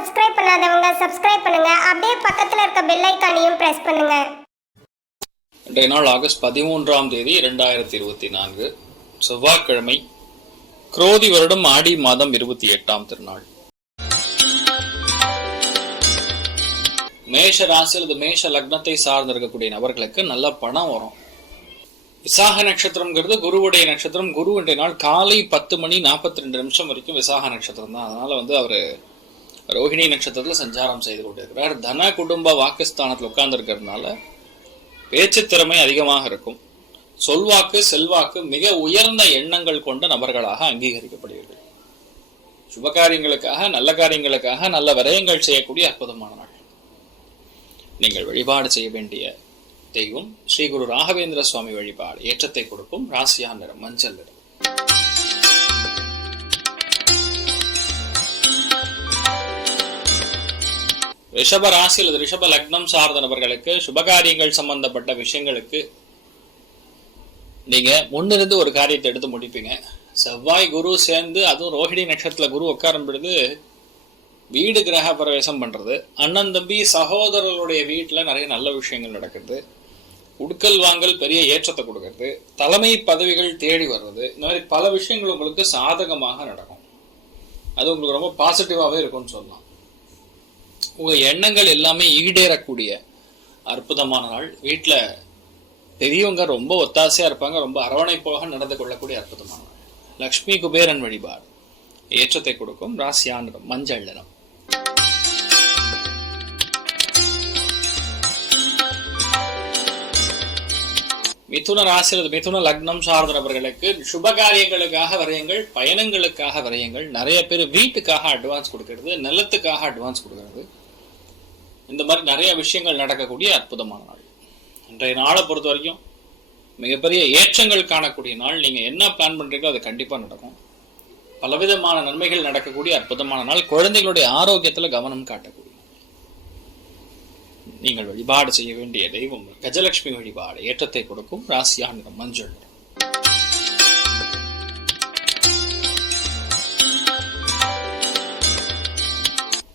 Subscribe பண்ணாதவங்க subscribe பண்ணுங்க. அப்படியே பக்கத்துல இருக்க பெல் ஐகானையும் பிரஸ் பண்ணுங்க. இன்றைய நாள் ஆகஸ்ட் 13ஆம் தேதி 2024 செவ்வாய்க்கிழமை, குரோதி வருடம் ஆடி மாதம் 28ஆம் திருநாள். மேஷ ராசி அல்லது மேஷ லக்னத்தை சார்ந்து இருக்கக்கூடிய நபர்களுக்கு நல்ல பணம் வரும். விசாக நட்சத்திரம்ங்கிறது குருவுடைய நட்சத்திரம். குரு இன்றைய நாள் காலை 10:42 வரைக்கும் விசாக நட்சத்திரம் தான். அதனால அவரு ரோஹிணி நட்சத்திரத்துல சஞ்சாரம் செய்து கொண்டிருக்கிறார். தன குடும்ப வாக்குஸ்தானத்தில் உட்கார்ந்து இருக்கிறதுனால பேச்சு திறமை அதிகமாக இருக்கும். சொல்வாக்கு செல்வாக்கு மிக உயர்ந்த எண்ணங்கள் கொண்ட நபர்களாக அங்கீகரிக்கப்படுவீர்கள். சுபகாரியங்களுக்காக நல்ல காரியங்களுக்காக நல்ல விரயங்கள் செய்யக்கூடிய அற்புதமான நாள். நீங்கள் வழிபாடு செய்ய வேண்டிய தெய்வம் ஸ்ரீ குரு ராகவேந்திர சுவாமி வழிபாடு. ஏற்றத்தை கொடுக்கும். ராசியா நிறம் மஞ்சள் நிறம். ரிஷப ராசி அல்லது ரிஷப லக்னம் சார்ந்த நபர்களுக்கு சுபகாரியங்கள் சம்பந்தப்பட்ட விஷயங்களுக்கு நீங்க முன்னிருந்து ஒரு காரியத்தை எடுத்து முடிப்பீங்க. செவ்வாய் குரு சேர்ந்து, அதுவும் ரோஹிணி நட்சத்திரத்துல குரு உட்காரும் பொழுது வீடு கிரக பிரவேசம் பண்றது, அண்ணன் தம்பி சகோதரர்களுடைய வீட்டுல நிறைய நல்ல விஷயங்கள் நடக்குது, உடுக்கல் வாங்கல் பெரிய ஏற்றத்தை கொடுக்கறது, தலைமை பதவிகள் தேடி வர்றது, இந்த மாதிரி பல விஷயங்கள் உங்களுக்கு சாதகமாக நடக்கும். அது உங்களுக்கு ரொம்ப பாசிட்டிவாவே இருக்கும்னு சொல்லலாம். உங்க எண்ணங்கள் எல்லாமே ஈடேறக்கூடிய அற்புதமான நாள். வீட்டுல பெரியவங்க ரொம்ப ஒத்தாசையா இருப்பாங்க. ரொம்ப அரவணைப்பாக நடந்து கொள்ளக்கூடிய அற்புதமான நாள். லக்ஷ்மி குபேரன் வழிபாடு. ஏற்றத்தை கொடுக்கும். ராசியா நிறம் மஞ்சள் நிறம். மிதுன ராசி அல்லது மிதுன லக்னம் சார்ந்த நபர்களுக்கு சுபகாரியங்களுக்காக விரயங்கள், பயணங்களுக்காக விரயங்கள், நிறைய பேர் வீட்டுக்காக அட்வான்ஸ் கொடுக்கறது, நிலத்துக்காக அட்வான்ஸ் கொடுக்கறது, இந்த மாதிரி நிறைய விஷயங்கள் நடக்கக்கூடிய அற்புதமான நாள். இன்றைய நாளை பொறுத்த வரைக்கும் மிகப்பெரிய ஏற்றங்கள் காணக்கூடிய நாள். நீங்க என்ன பிளான் பண்றீங்களோ அது கண்டிப்பா நடக்கும். பலவிதமான நன்மைகள் நடக்கக்கூடிய அற்புதமான நாள். குழந்தைகளுடைய ஆரோக்கியத்துல கவனம் காட்டக்கூடிய. நீங்கள் வழிபாடு செய்ய வேண்டிய தெய்வம் கஜலட்சுமி வழிபாடு. ஏற்றத்தை கொடுக்கும். ராசியா நிறம் மஞ்சள்.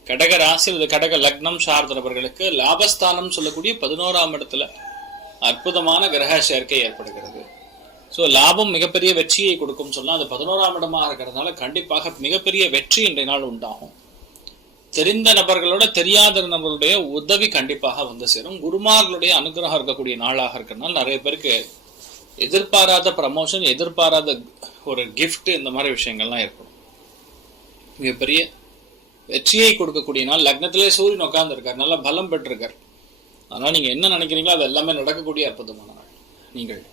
கடக ராசி அல்லது கடக லக்னம் சார்ந்த நபர்களுக்கு லாபஸ்தானம் சொல்லக்கூடிய 11ஆம் இடத்துல அற்புதமான கிரக சேர்க்கை ஏற்படுகிறது. ஸோ லாபம் மிகப்பெரிய வெற்றியை கொடுக்கும் சொல்லலாம். அது 11ஆம் இடமாக இருக்கிறதுனால கண்டிப்பாக மிகப்பெரிய வெற்றி இன்றைய நாள் உண்டாகும். தெரிந்த நபர்களோட தெரியாத நபர்களுடைய உதவி கண்டிப்பாக வந்து சேரும். குருமார்களுடைய அனுகிரகம் இருக்கக்கூடிய நாளாக இருக்கிறதுனால நிறைய பேருக்கு எதிர்பாராத ப்ரமோஷன், எதிர்பாராத ஒரு கிஃப்ட், இந்த மாதிரி விஷயங்கள்லாம் ஏற்படும். மிகப்பெரிய வெற்றியை கொடுக்கக்கூடிய நாள். லக்னத்திலே சூரியன் உட்கார்ந்து இருக்கார், நல்லா பலம் பெற்றிருக்கார். அதனால நீங்க என்ன நினைக்கிறீங்களோ அது எல்லாமே நடக்கக்கூடிய அற்புதமான நாள். நீங்கள்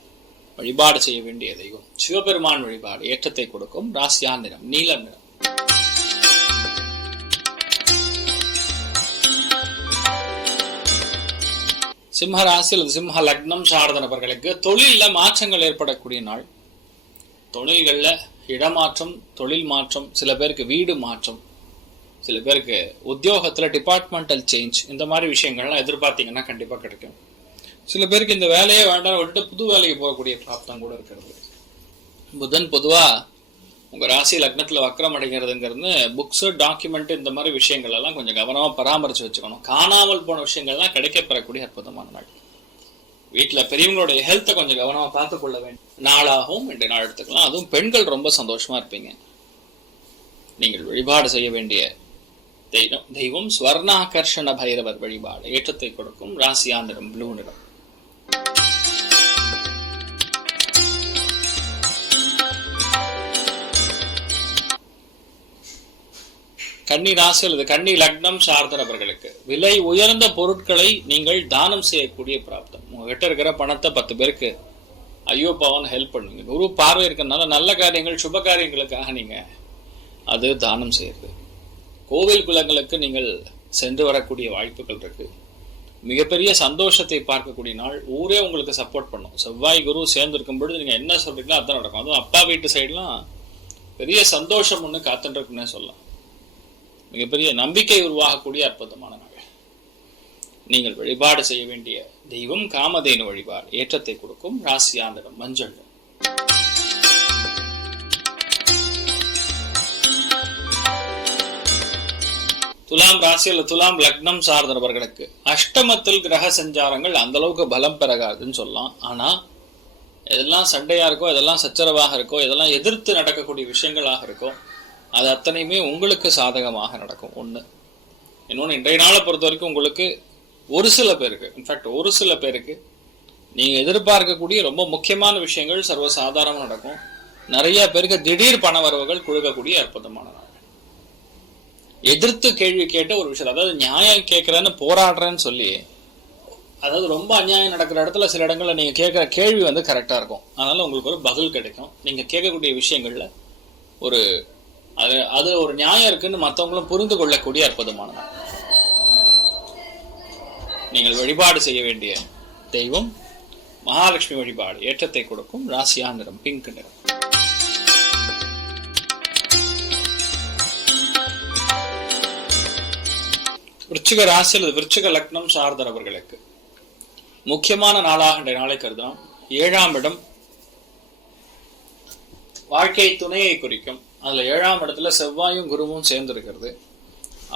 வழிபாடு செய்ய வேண்டிய தெய்வம் சிவபெருமான் வழிபாடு. ஏற்றத்தை கொடுக்கும். ராசியா நிறம் நீல நிறம். சிம்ம ராசி அல்லது சிம்ம லக்னம் சார்ந்த நபர்களுக்கு தொழில மாற்றங்கள் ஏற்படக்கூடிய நாள். தொழில்கள்ல இடமாற்றம், தொழில் மாற்றம், சில பேருக்கு வீடு மாற்றம், சில பேருக்கு உத்தியோகத்துல டிபார்ட்மெண்டல் சேஞ்ச், இந்த மாதிரி விஷயங்கள்லாம் எதிர்பார்த்தீங்கன்னா கண்டிப்பா கிடைக்கும். சில பேருக்கு இந்த வேலையே வேண்டாம் விட்டுட்டு புது வேலைக்கு போகக்கூடிய பிராப்தம் கூட இருக்கிறது. புதன் பொதுவா உங்க ராசி லக்னத்துல வக்ரம் அடைகிறதுங்கிறது புக்ஸ், டாக்குமெண்ட், இந்த மாதிரி விஷயங்கள் எல்லாம் கொஞ்சம் கவனமா பராமரிச்சு வச்சுக்கணும். காணாமல் போன விஷயங்கள்லாம் கிடைக்கப்பெறக்கூடிய அற்புதமான நாள். வீட்டுல பெரியவங்களுடைய ஹெல்த்தை கொஞ்சம் கவனமா பார்த்துக் கொள்ள வேண்டும் நாளாகவும் இன்றைய நாள் எடுத்துக்கலாம். அதுவும் பெண்கள் ரொம்ப சந்தோஷமா இருப்பீங்க. நீங்கள் வழிபாடு செய்ய வேண்டிய தெய்வம் ஸ்வர்ணாகர்ஷண பைரவர் வழிபாடு. ஏற்றத்தை கொடுக்கும். ராசியா நிறம் ப்ளூ நிறம். கன்னி ராசி அல்லது கன்னி லக்னம் சார்ந்த நபர்களுக்கு விலை உயர்ந்த பொருட்களை நீங்கள் தானம் செய்யக்கூடிய பிராப்தம். உங்ககிட்ட இருக்கிற பணத்தை 10 பேருக்கு ஐயோ பாவன் ஹெல்ப் பண்ணுவீங்க. குரு பார்வை இருக்கிறதுனால நல்ல காரியங்கள், சுப காரியங்களுக்காக நீங்க அது தானம் செய்யறது. கோவில் குலங்களுக்கு நீங்கள் சென்று வரக்கூடிய வாய்ப்புகள் இருக்கு. மிகப்பெரிய சந்தோஷத்தை பார்க்கக்கூடிய நாள். ஊரே உங்களுக்கு சப்போர்ட் பண்ணும். செவ்வாய் குரு சேர்ந்து இருக்கும் பொழுது நீங்க என்ன சொல்றீங்களோ அதான் நடக்கும். அதுவும் அப்பா வீட்டு சைட்லாம் பெரிய சந்தோஷம் ஒண்ணு காத்துட்டு இருக்குன்னு சொல்லலாம். மிகப்பெரிய நம்பிக்கை உருவாகக்கூடிய அற்புதமான நாள். நீங்கள் வழிபாடு செய்ய வேண்டிய தெய்வம் காமதேனு வழிபாடு. ஏற்றத்தை கொடுக்கும். ராசியா நிறம் மஞ்சள். துலாம் ராசி அல்லது துலாம் லக்னம் சார்ந்த நபர்களுக்கு அஷ்டமத்தில் கிரக சஞ்சாரங்கள் அந்த அளவுக்கு பலம் பெறகாதுன்னு சொல்லலாம். ஆனா எதெல்லாம் சண்டையா இருக்கோ, எதெல்லாம் சச்சரவாக இருக்கோ, எதெல்லாம் எதிர்த்து நடக்கக்கூடிய விஷயங்களாக இருக்கோ, அது அத்தனையுமே உங்களுக்கு சாதகமாக நடக்கும். ஒண்ணு. இன்னொன்று, இன்றைய நாளை பொறுத்த வரைக்கும் உங்களுக்கு ஒரு சில பேருக்கு நீங்க எதிர்பார்க்கக்கூடிய ரொம்ப முக்கியமான விஷயங்கள் சர்வசாதாரணமாக நடக்கும். நிறைய பேருக்கு திடீர் பண வரவுகள் கொடுக்கக்கூடிய அற்புதமான நாள். எதிர்த்து கேள்வி கேட்ட ஒரு விஷயம், அதாவது நியாயம் கேட்கறேன்னு போராடுறேன்னு சொல்லி, அதாவது ரொம்ப அநியாயம் நடக்கிற இடத்துல சில இடங்கள்ல நீங்க கேட்கிற கேள்வி வந்து கரெக்டா இருக்கும். அதனால உங்களுக்கு ஒரு பதில் கிடைக்கும். நீங்க கேட்கக்கூடிய விஷயங்கள்ல ஒரு அது ஒரு நியாயம் இருக்குன்னு மற்றவங்களும் புரிந்து கொள்ளக்கூடிய அற்புதமான நாள். நீங்கள் வழிபாடு செய்ய வேண்டிய தெய்வம் மகாலட்சுமி வழிபாடு. ஏற்றத்தை கொடுக்கும். ராசியா நிறம் பிங்க் நிறம். விருச்சிக ராசி அல்லது விருச்சிக லக்னம் சார்ந்தவர்களுக்கு முக்கியமான நாளாக இன்றைய நாளை கருதலாம். 7ஆம் இடம் வாழ்க்கை துணையை குறிக்கும். அதுல 7ஆம் இடத்துல செவ்வாயும் குருவும் சேர்ந்து இருக்கிறது.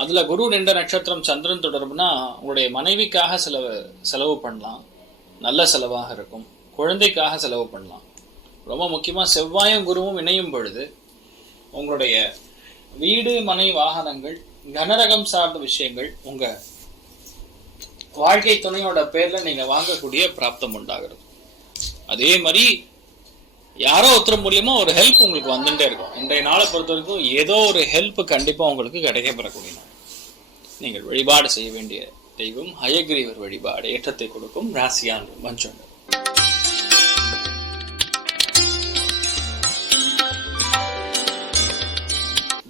அதுல குரு நின்ற நட்சத்திரம் சந்திரன் தொடர்புனா உங்களுடைய மனைவிக்காக செலவு பண்ணலாம், நல்ல செலவாக இருக்கும். குழந்தைக்காக செலவு பண்ணலாம். ரொம்ப முக்கியமா செவ்வாயும் குருவும் இணையும் பொழுது உங்களுடைய வீடு, மனை, வாகனங்கள், கனரகம் சார்ந்த விஷயங்கள் உங்க வாழ்க்கை துணையோட பேர்ல நீங்க வாங்கக்கூடிய பிராப்தம் உண்டாகிறது. அதே மாதிரி யாரோ ஒருத்தர் மூலியமா ஒரு ஹெல்ப் உங்களுக்கு வந்துட்டே இருக்கும். இன்றைய நாளை பொறுத்த வரைக்கும் ஏதோ ஒரு ஹெல்ப் கண்டிப்பா உங்களுக்கு கிடைக்கப்பெறக்கூடிய நாள். நீங்கள் வழிபாடு செய்ய வேண்டிய தெய்வம் ஹயக்ரீவர் வழிபாடு. ஏற்றத்தை கொடுக்கும். ராசியான் மஞ்சள்.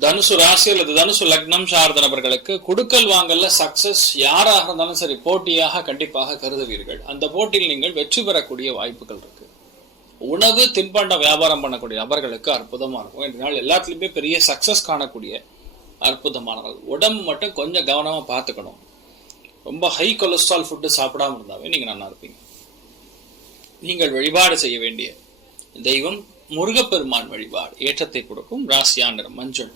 தனுசு ராசி அல்லது தனுசு லக்னம் சார்ந்த நபர்களுக்கு கொடுக்கல் வாங்கல்ல சக்சஸ் யாராக இருந்தாலும் சரி போட்டியாக கண்டிப்பாக கருதுவீர்கள். அந்த போட்டியில் நீங்கள் வெற்றி பெறக்கூடிய வாய்ப்புகள் இருக்கு. உணவு தின்பண்ட வியாபாரம் பண்ணக்கூடிய நபர்களுக்கு அற்புதமா இருக்கும். இன்றைய நாள் எல்லாத்துலயுமே பெரிய சக்சஸ் காணக்கூடிய அற்புதமான நாள். உடம்பு மட்டும் கொஞ்சம் கவனமா பார்த்துக்கணும். ரொம்ப ஹை கொலஸ்ட்ரால் ஃபுட்டு சாப்பிடாம இருந்தாவே நீங்க நல்லா இருப்பீங்க. நீங்கள் வழிபாடு செய்ய வேண்டிய தெய்வம் முருகப்பெருமான் வழிபாடு. ஏற்றத்தை கொடுக்கும். ராசியா நிறம் மஞ்சள்.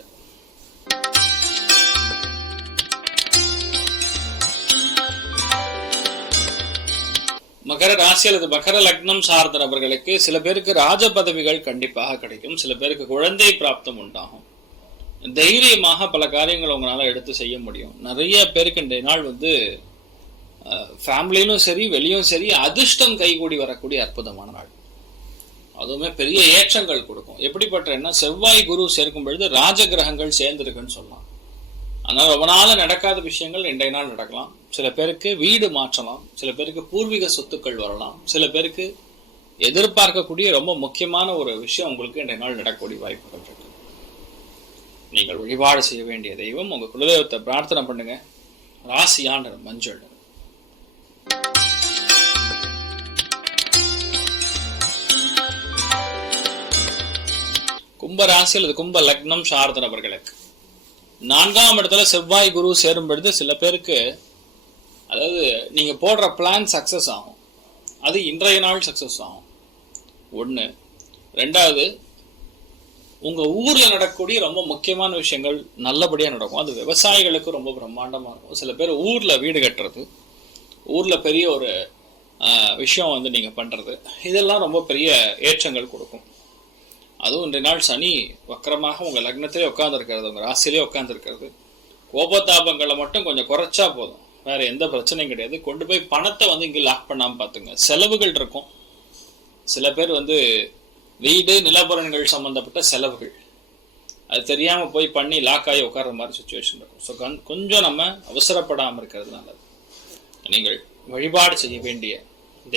மகர ராசி அல்லது மகர லக்னம் சார்ந்த நபர்களுக்கு சில பேருக்கு ராஜ பதவிகள் கண்டிப்பாக கிடைக்கும். சில பேருக்கு குழந்தை பிராப்தம் உண்டாகும். தைரியமாக பல காரியங்கள் உங்களால எடுத்து செய்ய முடியும். நிறைய பேருக்கு இன்றைய நாள் வந்து ஃபேமிலியிலும் சரி வெளியும் சரி அதிர்ஷ்டம் கைகூடி வரக்கூடிய அற்புதமான நாள். அதுவுமே பெரிய ஏற்றங்கள் கொடுக்கும். எப்படிப்பட்ட செவ்வாய் குரு சேர்க்கும் பொழுது ராஜ கிரகங்கள் சேர்ந்திருக்குன்னு சொல்லலாம். அதனால ரொம்ப நாள் நடக்காத விஷயங்கள் இன்றைய நாள் நடக்கலாம். சில பேருக்கு வீடு மாற்றலாம். சில பேருக்கு பூர்வீக சொத்துக்கள் வரலாம். சில பேருக்கு எதிர்பார்க்கக்கூடிய ரொம்ப முக்கியமான ஒரு விஷயம் உங்களுக்கு இன்றைய நாள் நடக்கக்கூடிய வாய்ப்புகள் இருக்கு. நீங்கள் வழிபாடு செய்ய வேண்டிய தெய்வம் உங்க குலதெய்வத்தை பிரார்த்தனை பண்ணுங்க. ராசியான மஞ்சள். கும்ப ராசி அல்லது கும்ப லக்னம் சார்ந்த நபர்களுக்கு 4ஆம் இடத்துல செவ்வாய் குரு சேரும் பொழுது சில பேருக்கு அதாவது நீங்க போடுற பிளான் சக்சஸ் ஆகும். அது இன்றைய நாள் சக்சஸ் ஆகும். 1. 2வது, உங்க ஊர்ல நடக்கக்கூடிய ரொம்ப முக்கியமான விஷயங்கள் நல்லபடியா நடக்கும். அது விவசாயிகளுக்கு ரொம்ப பிரம்மாண்டமா இருக்கும். சில பேர் ஊர்ல வீடு கட்டுறது, ஊர்ல பெரிய ஒரு விஷயம் வந்து நீங்க பண்றது, இதெல்லாம் ரொம்ப பெரிய ஏற்றங்கள் கொடுக்கும். அதுவும் இன்றைய நாள் சனி வக்கரமாக உங்க லக்னத்திலே உட்கார்ந்துருக்கிறது, உங்க ராசியிலே உட்கார்ந்துருக்கிறது. கோபதாபங்களை மட்டும் கொஞ்சம் குறைச்சா போதும், வேற எந்த பிரச்சனையும் கிடையாது. கொண்டு போய் பணத்தை வந்து இங்கே லாக் பண்ணாம பார்த்துங்க. செலவுகள் இருக்கும். சில பேர் வந்து வீடு நிலபுலன்கள் சம்பந்தப்பட்ட செலவுகள் அது தெரியாம போய் பண்ணி லாக் ஆகி உட்கார்ற மாதிரி சுச்சுவேஷன் இருக்கும். ஸோ கொஞ்சம் நம்ம அவசரப்படாமல் இருக்கிறது நல்லது. நீங்கள் வழிபாடு செய்ய வேண்டிய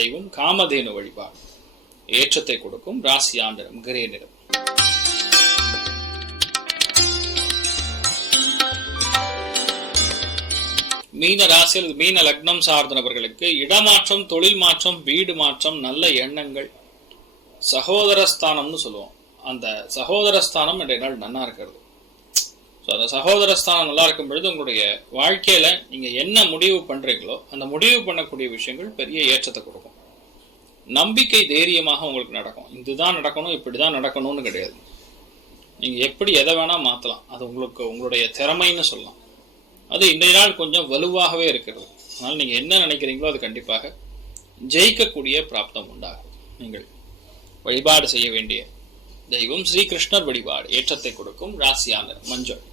தெய்வம் காமதேனு வழிபாடு. ஏற்றத்தை கொடுக்கும். ராசியா நிறம் கிரே நிறம். மீன ராசியில் மீன லக்னம் சார்ந்த நபர்களுக்கு இடமாற்றம், தொழில் மாற்றம், வீடு மாற்றம், நல்ல எண்ணங்கள், சகோதரஸ்தானம்னு சொல்லுவோம். அந்த சகோதரஸ்தானம் இன்றைய நாள் நல்லா இருக்கிறது. ஸோ அந்த சகோதரஸ்தானம் நல்லா இருக்கும் பொழுது உங்களுடைய வாழ்க்கையில நீங்க என்ன முடிவு பண்றீங்களோ அந்த முடிவு பண்ணக்கூடிய விஷயங்கள் பெரிய ஏற்றத்தை கொடுக்கும். நம்பிக்கை தைரியமாக உங்களுக்கு நடக்கும். இதுதான் நடக்கணும், இப்படிதான் நடக்கணும்னு கிடையாது. நீங்க எப்படி எதை வேணா மாத்தலாம். அது உங்களுக்கு உங்களுடைய திறமைன்னு சொல்லலாம். அது இன்றைய நாள் கொஞ்சம் வலுவாகவே இருக்கிறது. அதனால் நீங்கள் என்ன நினைக்கிறீங்களோ அது கண்டிப்பாக ஜெயிக்கக்கூடிய பிராப்தம் உண்டாகும். நீங்கள் வழிபாடு செய்ய வேண்டிய தெய்வம் ஸ்ரீகிருஷ்ணர் வழிபாடு ஏற்றத்தை கொடுக்கும். ராசியான மஞ்சள்.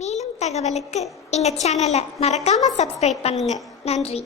மேலும் தகவலுக்கு எங்க சேனலை மறக்காம சப்ஸ்கிரைப் பண்ணுங்க. நன்றி.